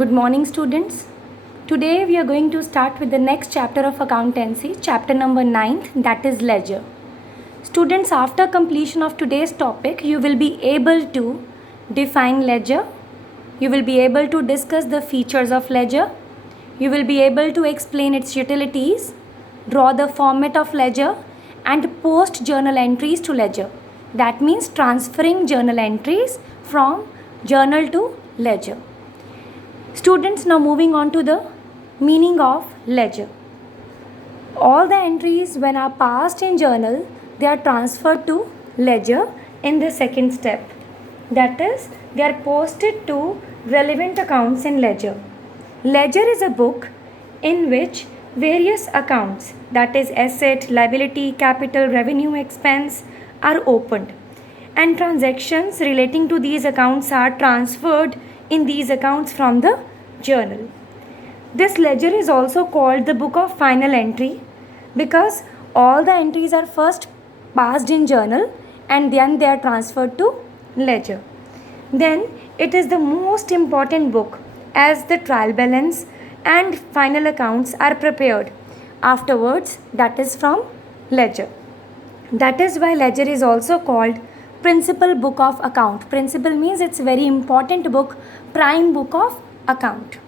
Good morning, students. Today we are going to start with the next chapter of accountancy, chapter number 9, that is ledger. Students, after completion of today's topic, you will be able to define ledger. You will be able to discuss the features of ledger. You will be able to explain its utilities, draw the format of ledger, and post journal entries to ledger. That means transferring journal entries from journal to ledger. Students, now moving on to the meaning of ledger. All the entries when are passed in journal, they are transferred to ledger in the second step. That is, they are posted to relevant accounts in ledger. Ledger is a book in which various accounts, that is asset, liability, capital, revenue, expense, are opened, and transactions relating to these accounts are transferred in these accounts from the journal. This ledger is also called the book of final entry because all the entries are first passed in journal and then they are transferred to ledger. Then it is the most important book as the trial balance and final accounts are prepared afterwards, that is from ledger. That is why ledger is also called principal book of account. Principal means it's a very important book, prime book of account.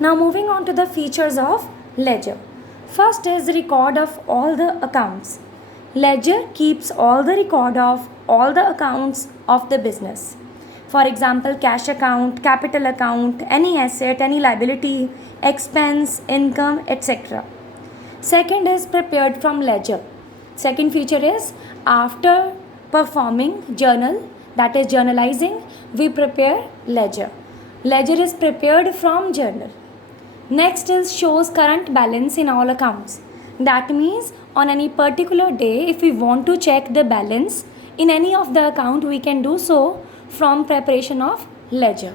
Now moving on to the features of ledger. First is record of all the accounts. Ledger keeps all the record of all the accounts of the business. For example, cash account, capital account, any asset, any liability, expense, income, etc. Second is prepared from ledger. Second feature is after performing journal, that is journalizing, we prepare ledger. Ledger is prepared from journal. Next is shows current balance in all accounts. That means on any particular day, if we want to check the balance in any of the account, we can do so from preparation of ledger.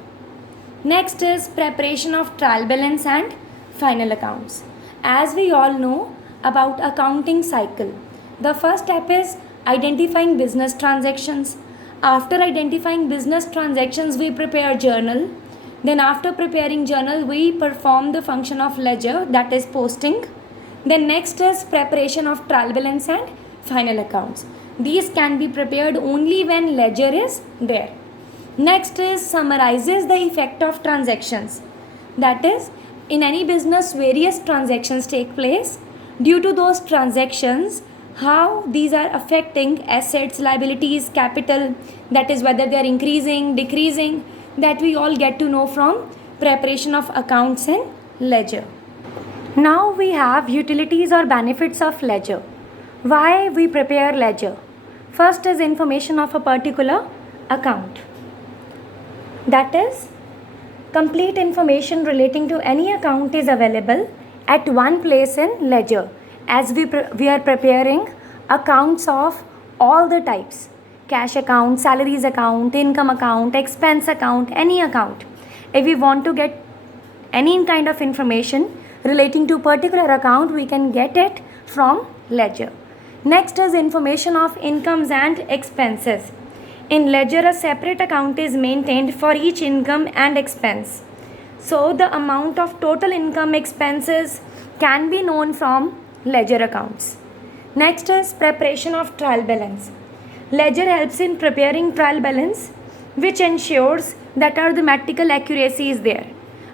Next is preparation of trial balance and final accounts. As we all know about accounting cycle, the first step is identifying business transactions. After identifying business transactions, we prepare journal. Then after preparing journal, we perform the function of ledger, that is posting. Then next is preparation of trial balance and final accounts. These can be prepared only when ledger is there. Next is summarizes the effect of transactions. That is, in any business, various transactions take place. Due to those transactions, how these are affecting assets, liabilities, capital, that is whether they are increasing, decreasing, that we all get to know from preparation of accounts in ledger. Now we have utilities or benefits of ledger. Why we prepare ledger? First is information of a particular account. That is, complete information relating to any account is available at one place in ledger, as we are preparing accounts of all the types: cash account, salaries account, income account, expense account, any account. If we want to get any kind of information relating to particular account, we can get it from ledger. Next is information of incomes and expenses. In ledger, a separate account is maintained for each income and expense. So the amount of total income expenses can be known from ledger accounts. Next is preparation of trial balance. Ledger helps in preparing trial balance, which ensures that arithmetical accuracy is there.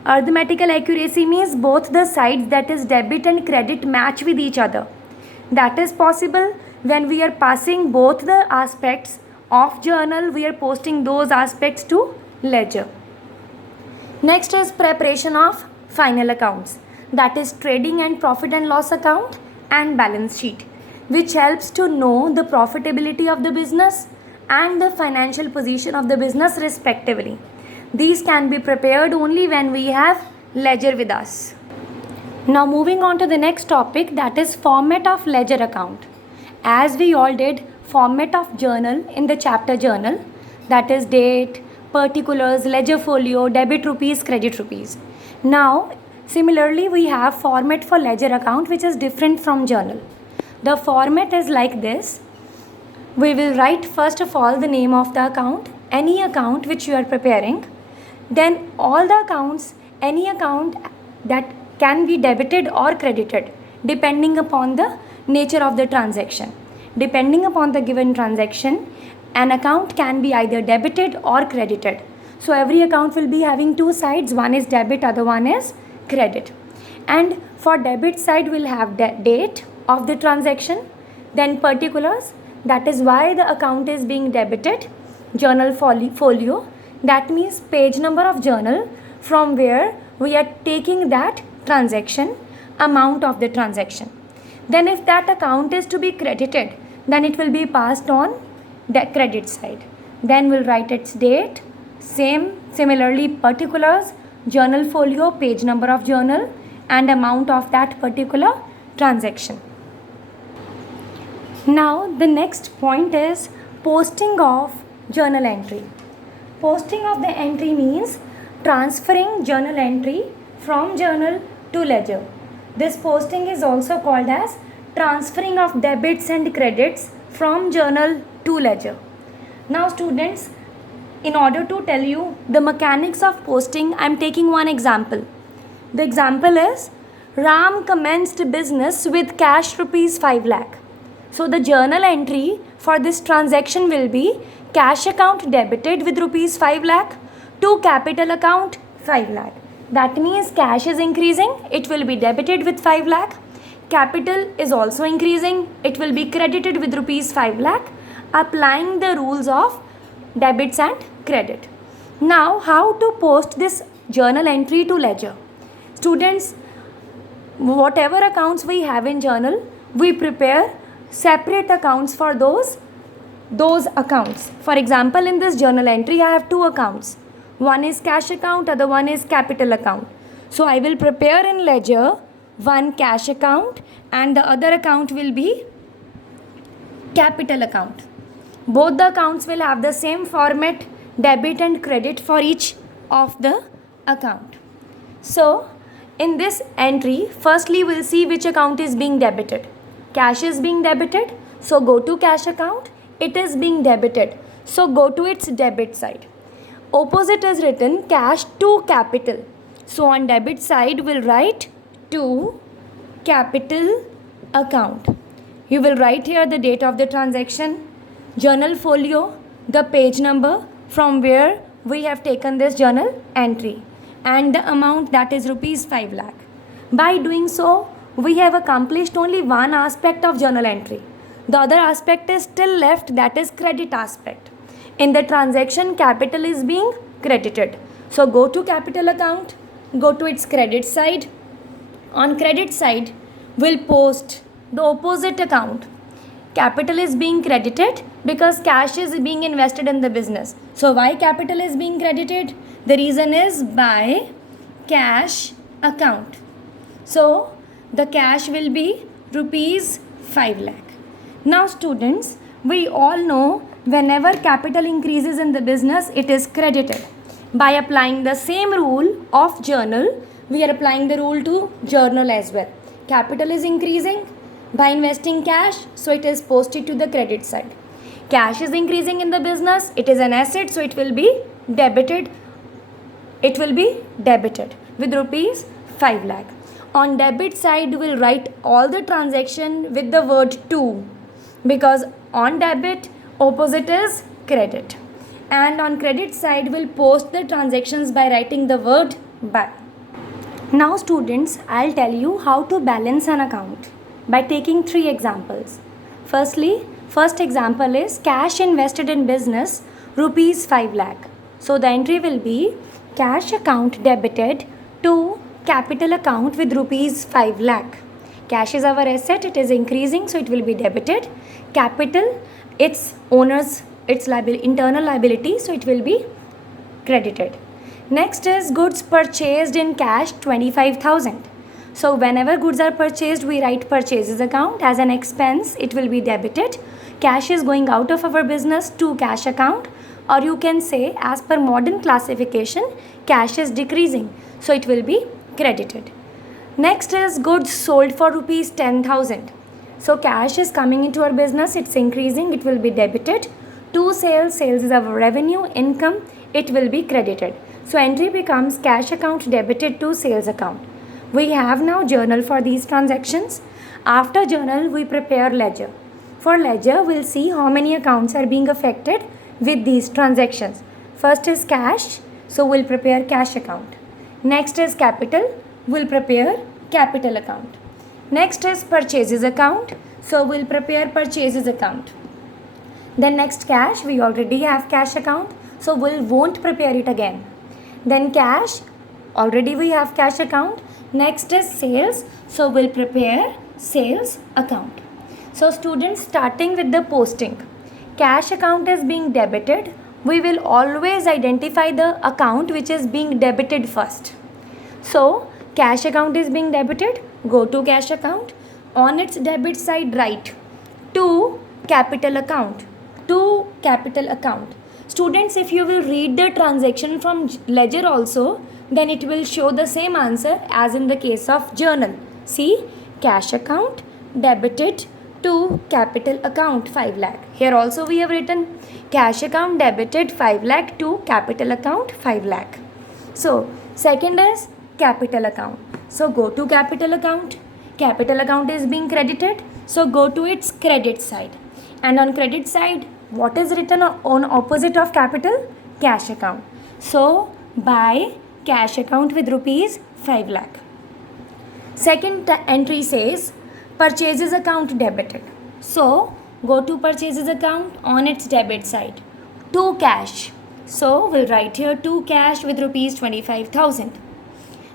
Arithmetical accuracy means both the sides, that is debit and credit, match with each other. That is possible when we are passing both the aspects of journal, we are posting those aspects to ledger. Next is preparation of final accounts, that is trading and profit and loss account and balance sheet, which helps to know the profitability of the business and the financial position of the business respectively. These can be prepared only when we have ledger with us. Now moving on to the next topic, that is format of ledger account. As we all did format of journal in the chapter journal, that is date, particulars, ledger folio, debit rupees, credit rupees. Now similarly we have format for ledger account, which is different from journal. The format is like this. We will write first of all the name of the account, any account which you are preparing. Then all the accounts any account that can be debited or credited depending upon the nature of the transaction. Depending upon the given transaction, an account can be either debited or credited. So every account will be having two sides, one is debit, other one is credit. And for debit side we'll have date of the transaction, then particulars, that is why the account is being debited, journal folio, that means page number of journal from where we are taking that transaction, amount of the transaction. Then if that account is to be credited, then it will be passed on the credit side. Then we'll write its date, similarly particulars, journal folio, page number of journal, and amount of that particular transaction. Now the next point is posting of journal entry. Posting of the entry means transferring journal entry from journal to ledger. This posting is also called as transferring of debits and credits from journal to ledger. Now students, in order to tell you the mechanics of posting, I am taking one example. The example is Ram commenced business with cash rupees 5 lakh. So the journal entry for this transaction will be cash account debited with rupees 5 lakh to capital account 5 lakh. That means cash is increasing, it will be debited with 5 lakh. Capital is also increasing, it will be credited with rupees 5 lakh, applying the rules of debits and credit. Now how to post this journal entry to ledger? Students, whatever accounts we have in journal, we prepare separate accounts for those accounts. For example, in this journal entry I have two accounts. One is cash account, other one is capital account. So I will prepare in ledger one cash account and the other account will be capital account. Both the accounts will have the same format, debit and credit for each of the account. So in this entry, firstly we'll see which account is being debited. Cash is being debited, so go to cash account. It is being debited, so go to its debit side. Opposite is written cash to capital. So on debit side we'll write to capital account. You will write here the date of the transaction, journal folio, the page number from where we have taken this journal entry, and the amount, that is rupees 5 lakh. By doing so, we have accomplished only one aspect of journal entry. The other aspect is still left, that is credit aspect. In the transaction, capital is being credited. So go to capital account, go to its credit side. On credit side, we'll post the opposite account. Capital is being credited because cash is being invested in the business. So why capital is being credited? The reason is by cash account. So the cash will be rupees 5 lakh. Now students, we all know whenever capital increases in the business, it is credited. By applying the same rule of journal, we are applying the rule to journal as well. Capital is increasing by investing cash, so it is posted to the credit side. Cash is increasing in the business, it is an asset, so it will be debited. It will be debited with rupees 5 lakh. On debit side, we will write all the transaction with the word to, because on debit, opposite is credit. And on credit side, we'll post the transactions by writing the word by. Now students, I'll tell you how to balance an account by taking 3 examples. Firstly, first example is cash invested in business rupees 5 lakh. So the entry will be cash account debited to capital account with rupees 5 lakh. Cash is our asset, it is increasing, so it will be debited. Capital, its owner's, its internal liability, so it will be credited. Next is goods purchased in cash 25,000. So whenever goods are purchased, we write purchases account as an expense, it will be debited. Cash is going out of our business to cash account, or you can say as per modern classification, cash is decreasing, so it will be credited. Next is goods sold for rupees 10,000. So cash is coming into our business, it's increasing, it will be debited. To sales, sales is our revenue, income, it will be credited. So entry becomes cash account debited to sales account. We have now journal for these transactions. After journal, we prepare ledger. For ledger, we'll see how many accounts are being affected with these transactions. First is cash, so we'll prepare cash account. Next is capital, we'll prepare capital account. Next is purchases account, so we'll prepare purchases account. Then next cash, we already have cash account, so we won't prepare it again. Then cash, already we have cash account. Next is sales, so we'll prepare sales account. So students, starting with the posting, cash account is being debited. We will always identify the account which is being debited first. So cash account is being debited, go to cash account. On its debit side, write to capital account. To capital account. Students, if you will read the transaction from ledger also, then it will show the same answer as in the case of journal. See, cash account debited to capital account 5 lakh. Here also we have written cash account debited 5 lakh to capital account 5 lakh. So second is capital account. So go to capital account. Capital account is being credited. So go to its credit side. And on credit side, what is written on opposite of capital? Cash account. So buy cash account with rupees 5 lakh. Second entry says purchases account debited. So go to purchases account on its debit side. To cash. So we'll write here to cash with rupees 25,000.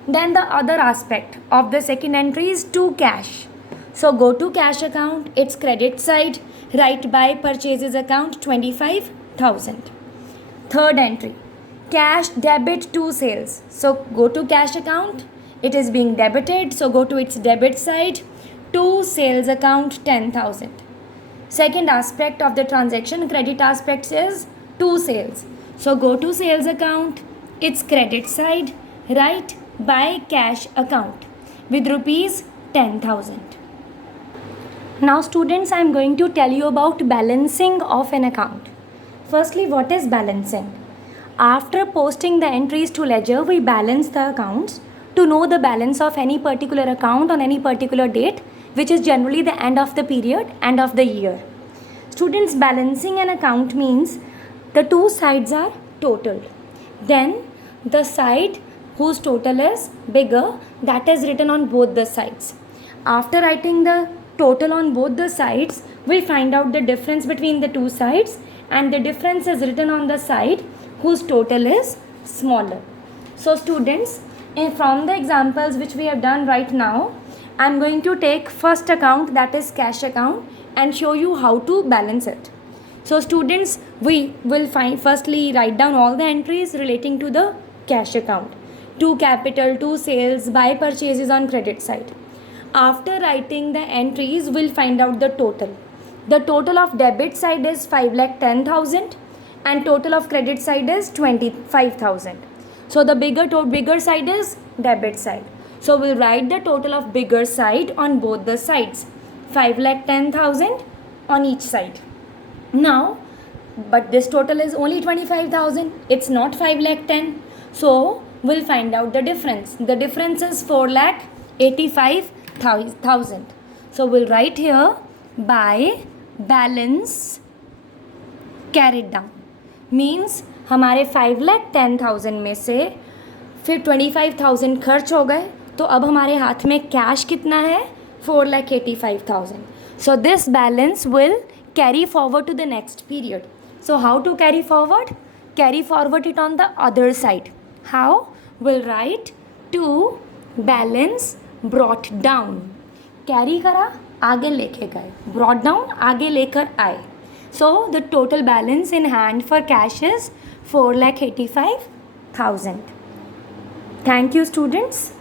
Then the other aspect of the second entry is to cash. So go to cash account, its credit side, write by purchases account 25,000. Third entry, cash debit to sales. So go to cash account, it is being debited, so go to its debit side, to sales account 10,000. Second aspect of the transaction, credit aspect is to sales. So go to sales account, its credit side, write by cash account with rupees 10,000. Now students, I am going to tell you about balancing of an account. Firstly, what is balancing? After posting the entries to ledger, we balance the accounts to know the balance of any particular account on any particular date, which is generally the end of the period, end of the year. Students, balancing an account means the two sides are totaled. Then the side whose total is bigger, that is written on both the sides. After writing the total on both the sides, we find out the difference between the two sides, and the difference is written on the side whose total is smaller. So students, from the examples which we have done right now, I am going to take first account, that is cash account, and show you how to balance it. So students, we will firstly write down all the entries relating to the cash account. To capital, to sales, buy purchases on credit side. After writing the entries, we'll find out the total. The total of debit side is 5,10,000 and total of credit side is 25,000. So the bigger side is debit side. So we'll write the total of bigger side on both the sides. 5,10,000 on each side. Now, but this total is only 25,000. It's not 5,10,000. So we'll find out the difference. The difference is 4,85,000. So we'll write here by balance carried down. Means हमारे 5,10,000 में से फिर 25,000 खर्च हो गए, तो अब हमारे हाथ में कैश कितना है? 4,85,000. So this balance will carry forward to the next period. So how to carry forward? Carry forward it on the other side. How? We'll write to balance brought down. Carry करा, आगे लेके गए. Brought down, आगे लेकर आए. So the total balance in hand for cash is 4,85,000. Thank you students.